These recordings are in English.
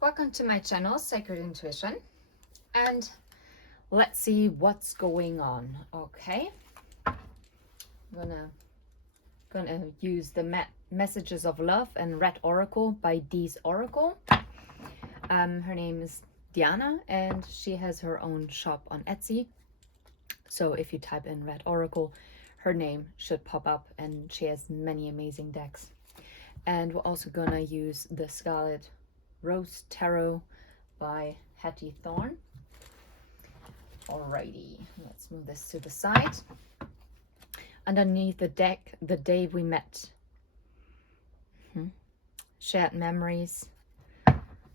Welcome to my channel, Sacred Intuition, and let's see what's going on. Okay, I'm gonna use the Messages of Love and Red Oracle by Dee's Oracle. Her name is Diana, and she has her own shop on Etsy. So if you type in Red Oracle, her name should pop up, and she has many amazing decks. And we're also gonna use the Scarlet Rose Tarot by Hattie Thorne. Alrighty, let's move this to the side. Underneath the deck, the day we met. Shared memories,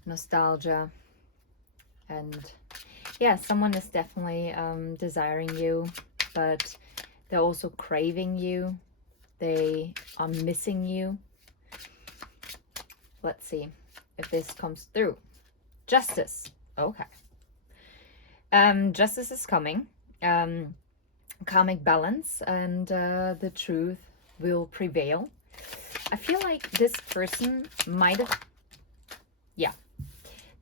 nostalgia, and yeah, someone is definitely desiring you, but they're also craving you. They are missing you. Let's see if this comes through. Justice. Okay. Justice is coming. Karmic balance, and the truth will prevail. I feel like this person might have,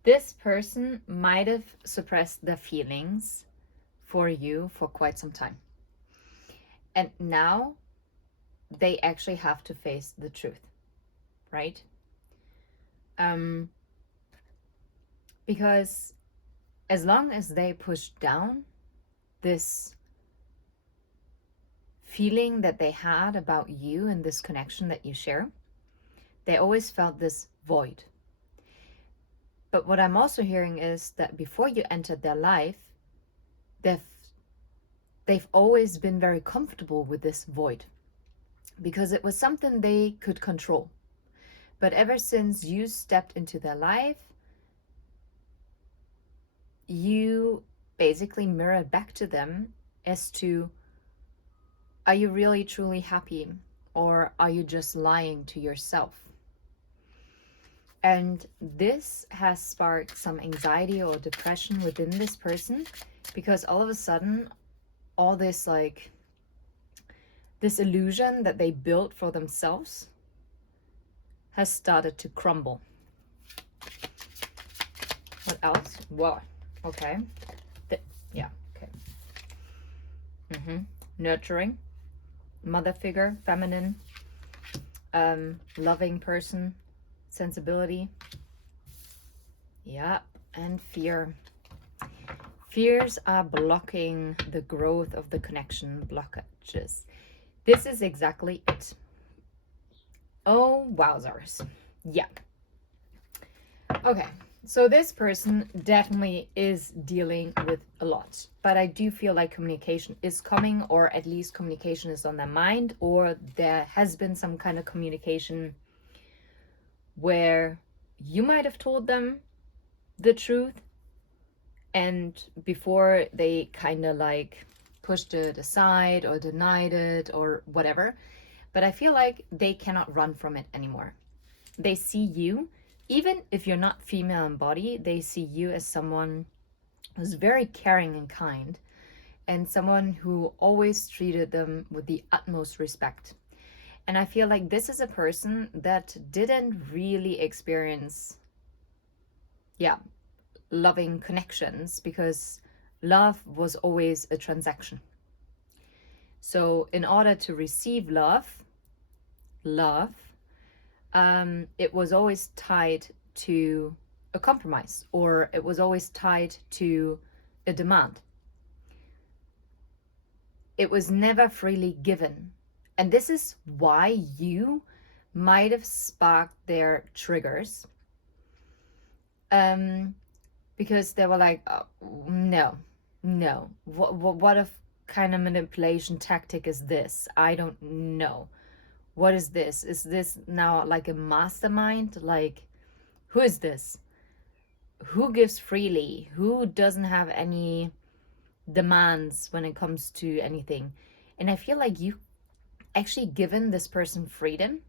this person might have suppressed their feelings for you for quite some time. And now they actually have to face the truth, right? Because as long as they push down this feeling that they had about you and this connection that you share, they always felt this void. But what I'm also hearing is that before you entered their life, they've always been very comfortable with this void because it was something they could control. But ever since you stepped into their life, you basically mirrored back to them as to, are you really truly happy, or are you just lying to yourself? And this has sparked some anxiety or depression within this person, because all of a sudden, all this this illusion that they built for themselves has started to crumble. What else? Whoa. Okay. Yeah. Okay. Nurturing, mother figure, feminine, loving person, sensibility. Yeah. And fear. Fears are blocking the growth of the connection, blockages. This is exactly it. Oh, wowzers. Yeah. Okay, so this person definitely is dealing with a lot, but I do feel like communication is coming, or at least communication is on their mind, or there has been some kind of communication where you might have told them the truth, and before they kind of pushed it aside or denied it or whatever. But I feel like they cannot run from it anymore. They see you, even if you're not female in body, they see you as someone who's very caring and kind, and someone who always treated them with the utmost respect. And I feel like this is a person that didn't really experience, loving connections, because love was always a transaction. So in order to receive love, it was always tied to a compromise, or it was always tied to a demand. It was never freely given. And this is why you might have sparked their triggers. Because they were like, oh, no. What if kind of manipulation tactic is this? I don't know. What is this? Is this now like a mastermind? Like, who is this? Who gives freely? Who doesn't have any demands when it comes to anything? And I feel like you actually given this person freedom,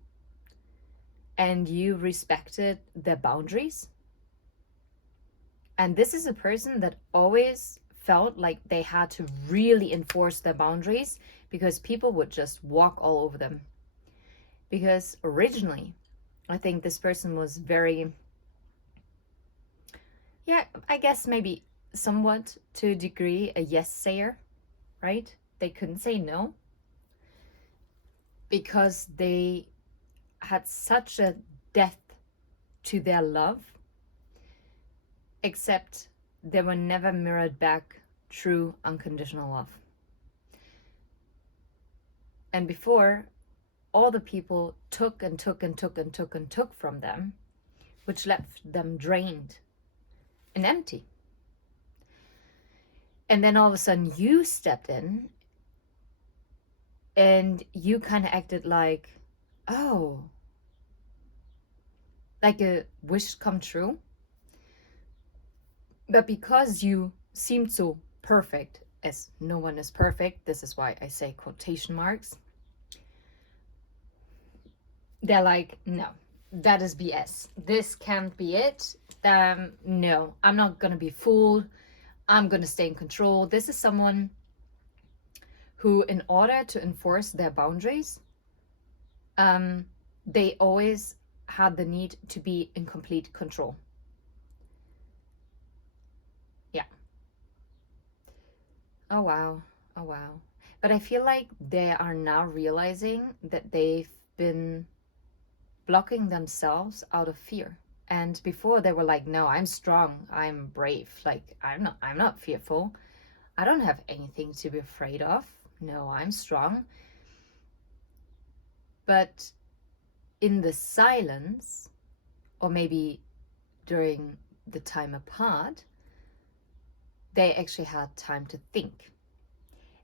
and you respected their boundaries. And this is a person that always felt like they had to really enforce their boundaries, because people would just walk all over them. Because originally, I think this person was very yeah, I guess maybe somewhat to a degree a yes sayer, right? They couldn't say no because they had such a depth to their love, except they were never mirrored back true unconditional love. And before, all the people took and took and took and took and took from them, which left them drained and empty. And then all of a sudden you stepped in and you kind of acted like, oh, like a wish come true. But because you seemed so perfect, as no one is perfect, this is why I say quotation marks, they're like, no, that is BS. This can't be it. No, I'm not going to be fooled. I'm going to stay in control. This is someone who, in order to enforce their boundaries, they always had the need to be in complete control. Yeah. Oh, wow. Oh, wow. But I feel like they are now realizing that they've been blocking themselves out of fear. And before they were like, no, I'm strong, I'm brave, like I'm not fearful. I don't have anything to be afraid of. No, I'm strong. But in the silence, or maybe during the time apart, they actually had time to think.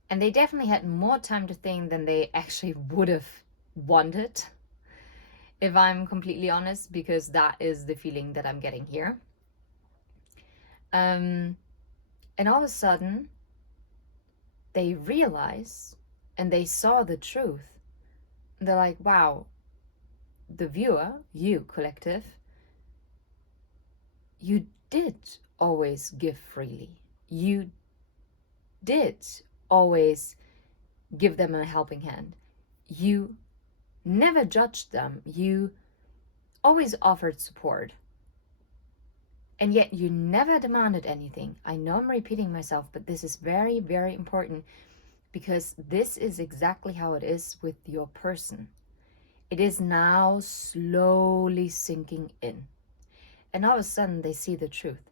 And they definitely had more time to think than they actually would have wanted, if I'm completely honest, because that is the feeling that I'm getting here. And all of a sudden, they realize and they saw the truth. They're like, wow, the viewer, you collective, you did always give freely. You did always give them a helping hand. You never judged them. You always offered support. And yet you never demanded anything. I know I'm repeating myself, but this is very, very important, because this is exactly how it is with your person. It is now slowly sinking in. And all of a sudden they see the truth.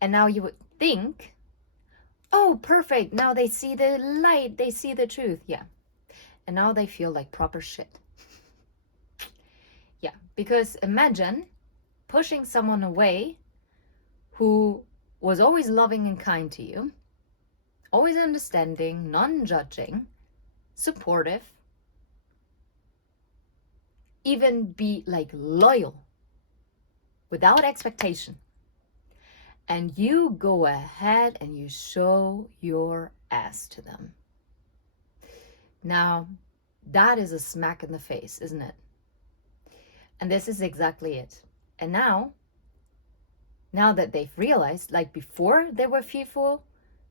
And now you would think, oh, perfect. Now they see the light. They see the truth. Yeah. And now they feel like proper shit. Yeah. Because imagine pushing someone away who was always loving and kind to you, always understanding, non-judging, supportive, even be like loyal without expectation. And you go ahead and you show your ass to them. Now, that is a smack in the face, isn't it? And this is exactly it. And now that they've realized, like before they were fearful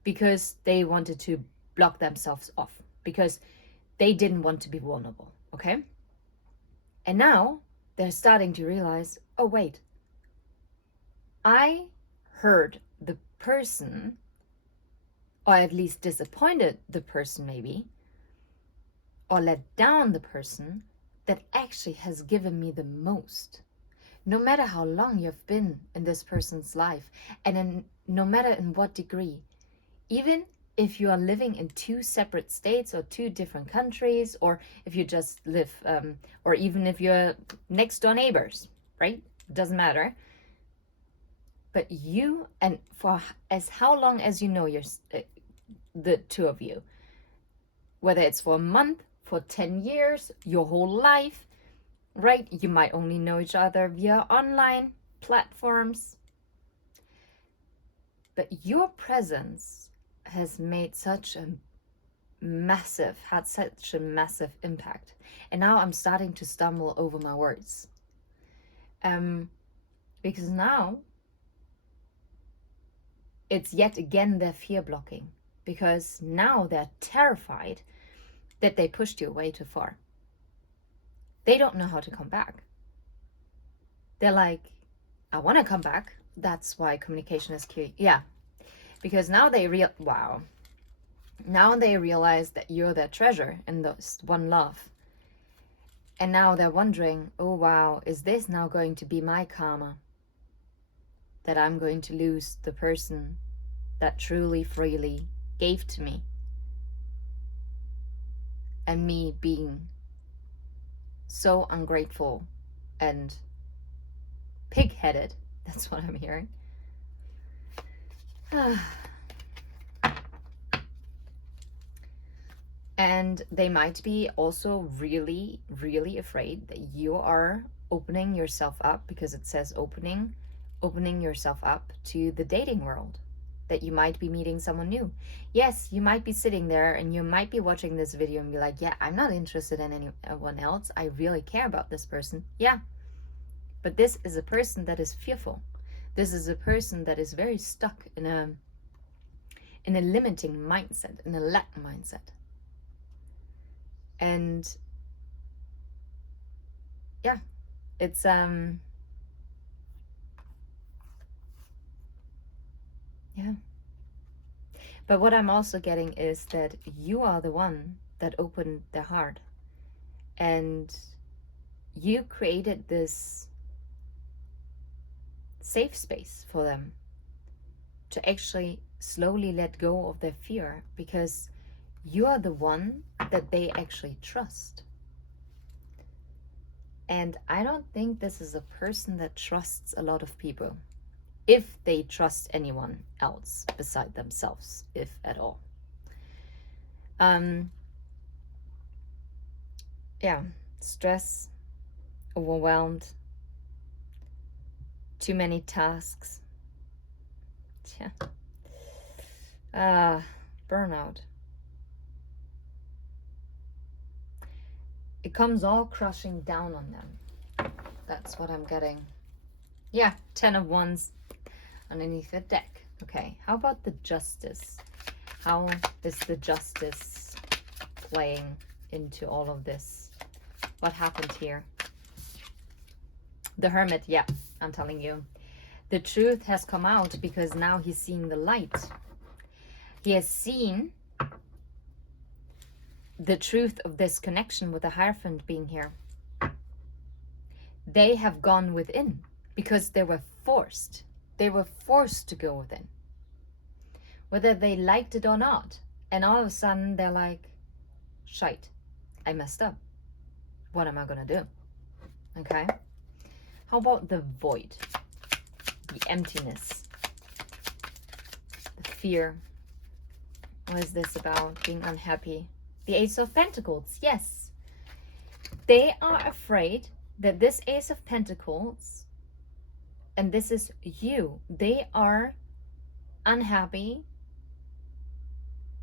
because they wanted to block themselves off, because they didn't want to be vulnerable, okay? And now they're starting to realize, oh wait, I hurt the person, or at least disappointed the person maybe, or let down the person that actually has given me the most. No matter how long you've been in this person's life, and no matter in what degree, even if you are living in two separate states or two different countries, or if you just live, or even if you're next door neighbors, right? It doesn't matter. But you, and for as how long as you know the two of you, whether it's for a month, for 10 years, your whole life, right? You might only know each other via online platforms. But your presence has made such a had such a massive impact. And now I'm starting to stumble over my words. Because now it's yet again their fear blocking. Because now they're terrified that they pushed you way too far. They don't know how to come back. They're like, I want to come back. That's why communication is key. Yeah. Because now they now they realize that you're their treasure and this one love. And now they're wondering, oh wow, is this now going to be my karma? That I'm going to lose the person that truly, freely gave to me. And me being so ungrateful and pig-headed. That's what I'm hearing. And they might be also really, really afraid that you are opening yourself up, because it says opening yourself up to the dating world, that you might be meeting someone new. Yes, you might be sitting there and you might be watching this video and be like, yeah, I'm not interested in anyone else. I really care about this person. Yeah, but this is a person that is fearful. This is a person that is very stuck in a limiting mindset, in a lack mindset. And yeah, it's yeah. But what I'm also getting is that you are the one that opened their heart, and you created this safe space for them to actually slowly let go of their fear, because you are the one that they actually trust. And I don't think this is a person that trusts a lot of people, if they trust anyone else beside themselves, if at all. Yeah, stress, overwhelmed, too many tasks. Yeah. Burnout. It comes all crushing down on them. That's what I'm getting. Yeah, 10 of Wands underneath the deck. Okay, how about the Justice? How is the Justice playing into all of this? What happened here? The Hermit, yeah, I'm telling you. The truth has come out, because now he's seeing the light. He has seen the truth of this connection with the Hierophant being here. They have gone within because they were forced. They were forced to go within, whether they liked it or not. And all of a sudden they're like, shite, I messed up. What am I gonna do? Okay. How about the void? The emptiness. The fear. What is this about? Being unhappy. The Ace of Pentacles. Yes. They are afraid that this Ace of Pentacles, and this is you, they are unhappy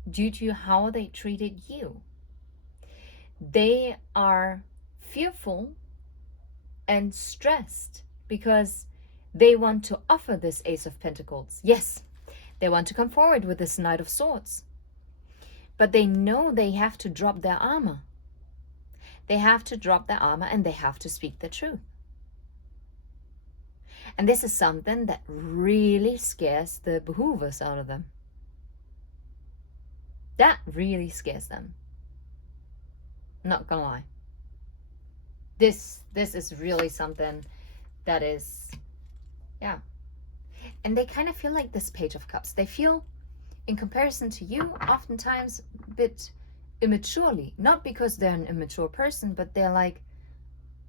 due to how they treated you. They are fearful and stressed because they want to offer this Ace of Pentacles. Yes, they want to come forward with this Knight of Swords. But they know they have to drop their armor. They have to drop their armor and they have to speak the truth. And this is something that really scares the behoovers out of them. That really scares them. Not gonna lie. This is really something that is, yeah. And they kind of feel like this Page of Cups. They feel, in comparison to you, oftentimes a bit immaturely. Not because they're an immature person, but they're like,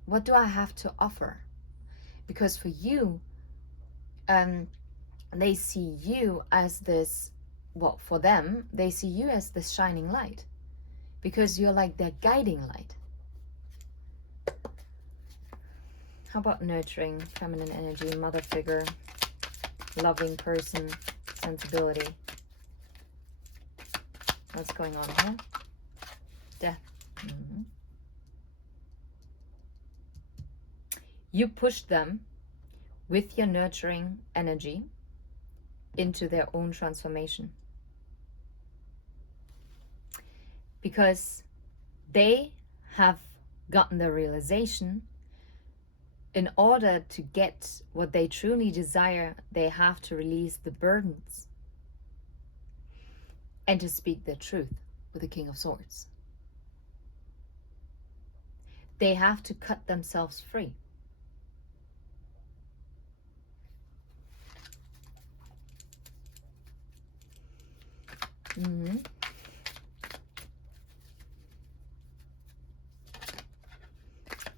what do I have to offer? Because for you, they see you as this, well, for them, they see you as this shining light. Because you're like their guiding light. How about nurturing, feminine energy, mother figure, loving person, sensibility? What's going on here? Death. You pushed them with your nurturing energy into their own transformation. Because they have gotten the realization In order to get what they truly desire, they have to release the burdens and to speak the truth with the King of Swords. They have to cut themselves free. Mm-hmm.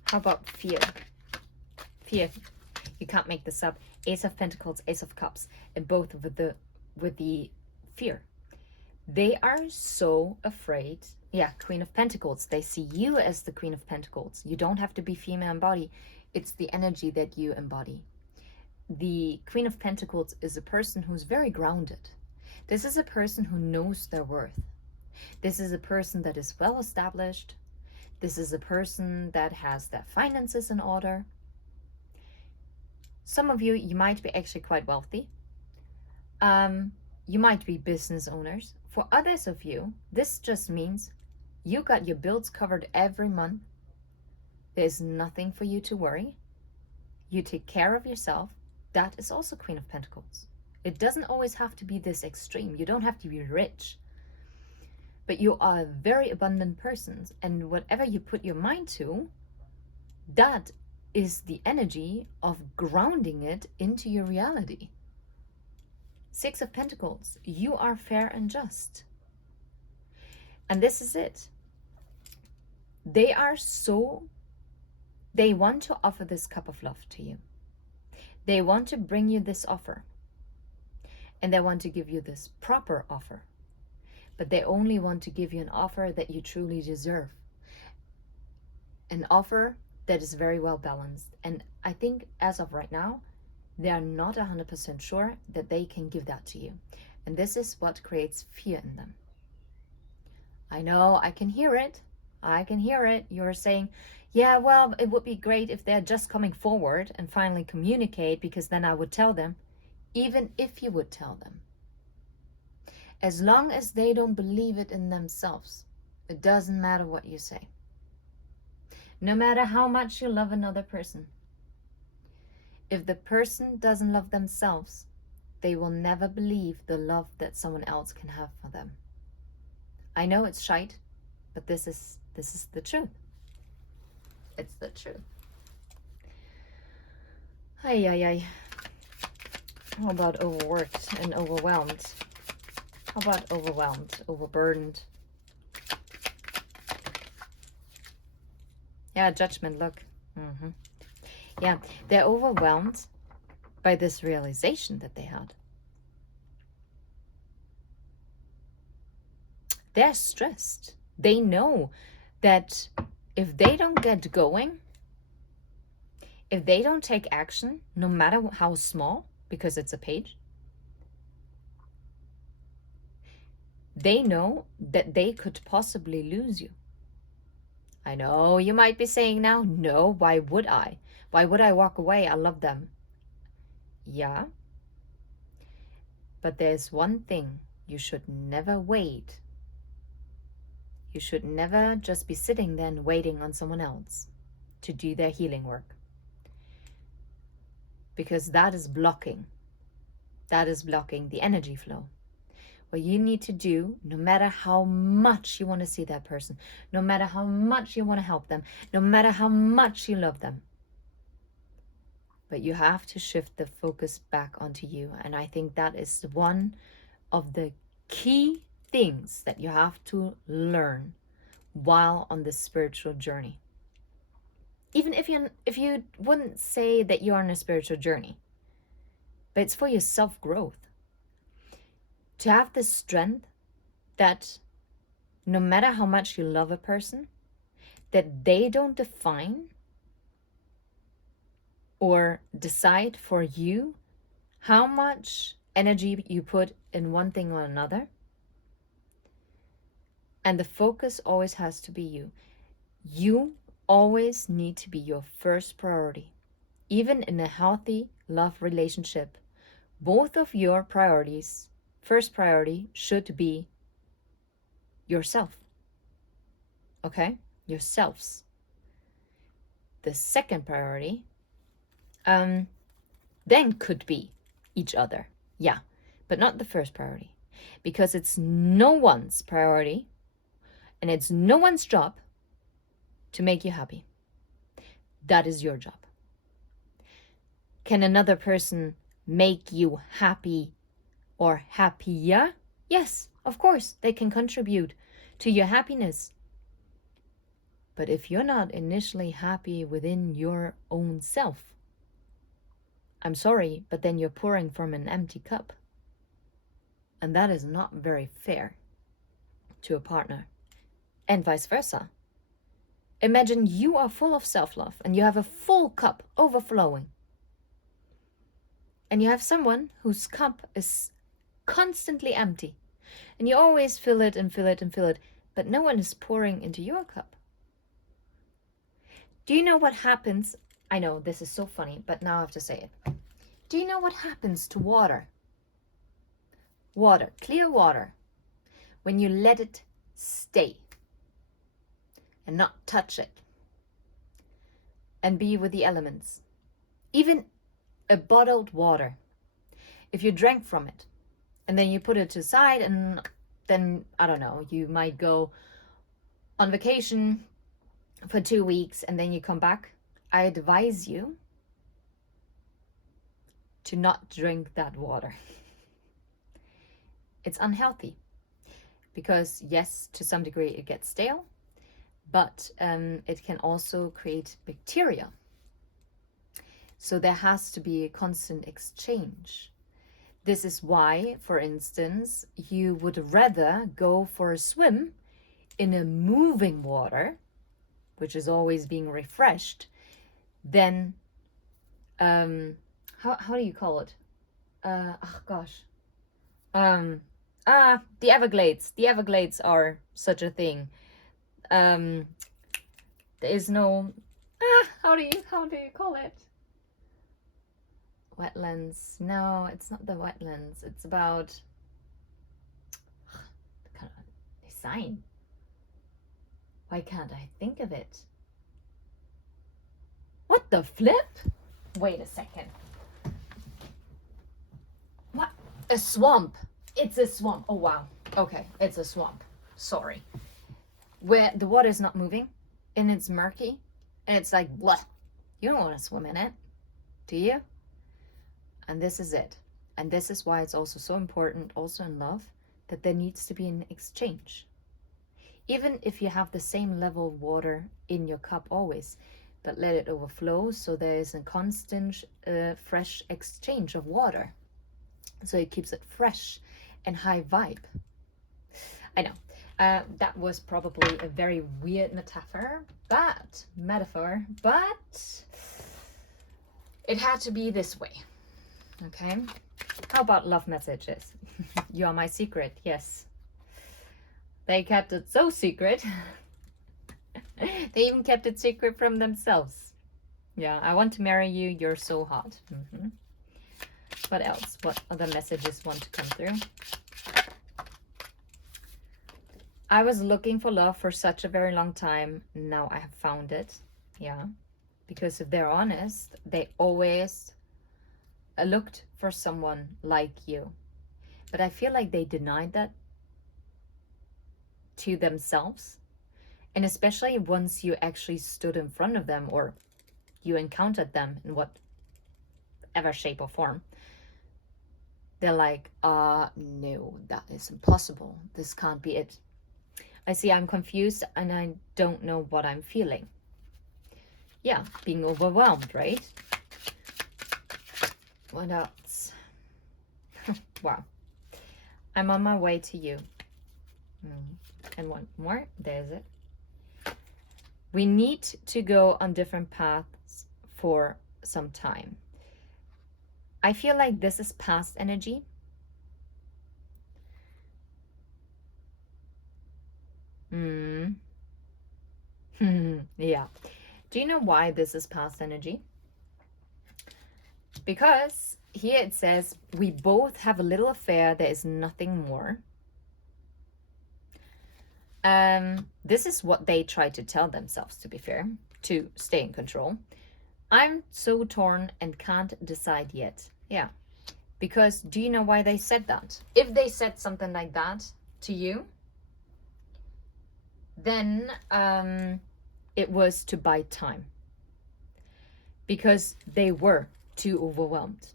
How about fear? Fear. You can't make this up. Ace of Pentacles, Ace of Cups, and both with the fear. They are so afraid. Yeah, Queen of Pentacles. They see you as the Queen of Pentacles. You don't have to be female embodied. It's the energy that you embody. The Queen of Pentacles is a person who's very grounded. This is a person who knows their worth. This is a person that is well established. This is a person that has their finances in order. Some of you might be actually quite wealthy. You might be business owners. For others of you, this just means you got your bills covered every month. There's nothing for you to worry. You take care of yourself. That is also Queen of Pentacles. It doesn't always have to be this extreme. You don't have to be rich. But you are a very abundant person. And whatever you put your mind to, that is the energy of grounding it into your reality. Six of Pentacles. You are fair and just. And this is it. They want to offer this cup of love to you. They want to bring you this offer. And they want to give you this proper offer. But they only want to give you an offer that you truly deserve. An offer that is very well balanced. And I think as of right now, they are not 100% sure that they can give that to you. And this is what creates fear in them. I know, I can hear it. I can hear it. You're saying, yeah, well, it would be great if they're just coming forward and finally communicate, because then I would tell them. Even if you would tell them, as long as they don't believe it in themselves, it doesn't matter what you say. No matter how much you love another person, if the person doesn't love themselves, they will never believe the love that someone else can have for them. I know it's shite, but this is the truth. It's the truth. Ay, ay, ay. How about overworked and overwhelmed? How about overwhelmed, overburdened? Yeah, Judgment, look. Yeah, they're overwhelmed by this realization that they had. They're stressed. They know that if they don't get going, if they don't take action, no matter how small, because it's a page, they know that they could possibly lose you. I know you might be saying now, no, why would I? Why would I walk away? I love them. Yeah. But there's one thing. You should never wait. You should never just be sitting there and waiting on someone else to do their healing work. Because that is blocking. That is blocking the energy flow. What you need to do, no matter how much you want to see that person, no matter how much you want to help them, no matter how much you love them, but you have to shift the focus back onto you. And I think that is one of the key things that you have to learn while on this spiritual journey. Even if you wouldn't say that you're on a spiritual journey, but it's for your self-growth. To have the strength that no matter how much you love a person, that they don't define or decide for you how much energy you put in one thing or another. And the focus always has to be you. You always need to be your first priority. Even in a healthy love relationship, both of your priorities, first priority should be yourself. Okay? Yourselves. The second priority then could be each other. Yeah, but not the first priority, because it's no one's priority and it's no one's job to make you happy. That is your job. Can another person make you happy or happier? Yes, of course, they can contribute to your happiness. But if you're not initially happy within your own self, I'm sorry, but then you're pouring from an empty cup. And that is not very fair to a partner. And vice versa. Imagine you are full of self-love and you have a full cup overflowing. And you have someone whose cup is constantly empty. And you always fill it and fill it and fill it, but no one is pouring into your cup. Do you know what happens? I know this is so funny, but now I have to say it. Do you know what happens to water? Water, clear water, when you let it stay and not touch it and be with the elements. Even a bottled water, if you drank from it and then you put it aside and then, I don't know, you might go on vacation for 2 weeks and then you come back, I advise you to not drink that water. It's unhealthy because, yes, to some degree it gets stale, but it can also create bacteria. So there has to be a constant exchange. This is why, for instance, you would rather go for a swim in a moving water, which is always being refreshed, than, how do you call it? The Everglades. The Everglades are such a thing. There is no, how do you call it? Wetlands. No, it's not the wetlands. It's about kind of design. Why can't I think of it? What the flip? Wait a second. What? A swamp. It's a swamp. Oh, wow. Okay, it's a swamp. Sorry. Where the water is not moving and it's murky and it's like, blah. You don't want to swim in it, do you? And this is it. And this is why it's also so important, also in love, that there needs to be an exchange. Even if you have the same level of water in your cup always, but let it overflow so there is a constant fresh exchange of water. So it keeps it fresh and high vibe. I know. That was probably a very weird metaphor, but it had to be this way. Okay. How about love messages? You are my secret. Yes. They kept it so secret. They even kept it secret from themselves. Yeah, I want to marry you. You're so hot. What else? What other messages want to come through? I was looking for love for such a very long time. Now I have found it. Yeah. Because if they're honest, they always looked for someone like you. But I feel like they denied that to themselves. And especially once you actually stood in front of them or you encountered them in whatever shape or form, they're like, no, that is impossible. This can't be it. I see I'm confused and I don't know what I'm feeling. Yeah, being overwhelmed, right? What else? Wow. I'm on my way to you. And one more. There's it. We need to go on different paths for some time. I feel like this is past energy. Yeah. Do you know why this is past energy? Because here it says, we both have a little affair. There is nothing more. This is what they try to tell themselves, to be fair, to stay in control. I'm so torn and can't decide yet. Yeah. Because do you know why they said that? If they said something like that to you, then it was to buy time. Because they were too overwhelmed.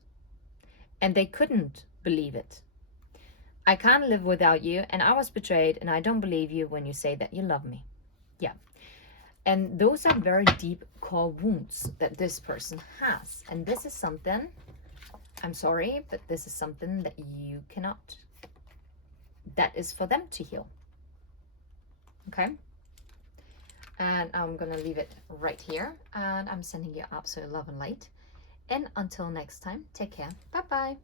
And they couldn't believe it. I can't live without you, and I was betrayed, and I don't believe you when you say that you love me. Yeah. And those are very deep core wounds that this person has. And this is something, I'm sorry, but this is something that you cannot. That is for them to heal. Okay? And I'm going to leave it right here. And I'm sending you absolute love and light. And until next time, take care. Bye-bye.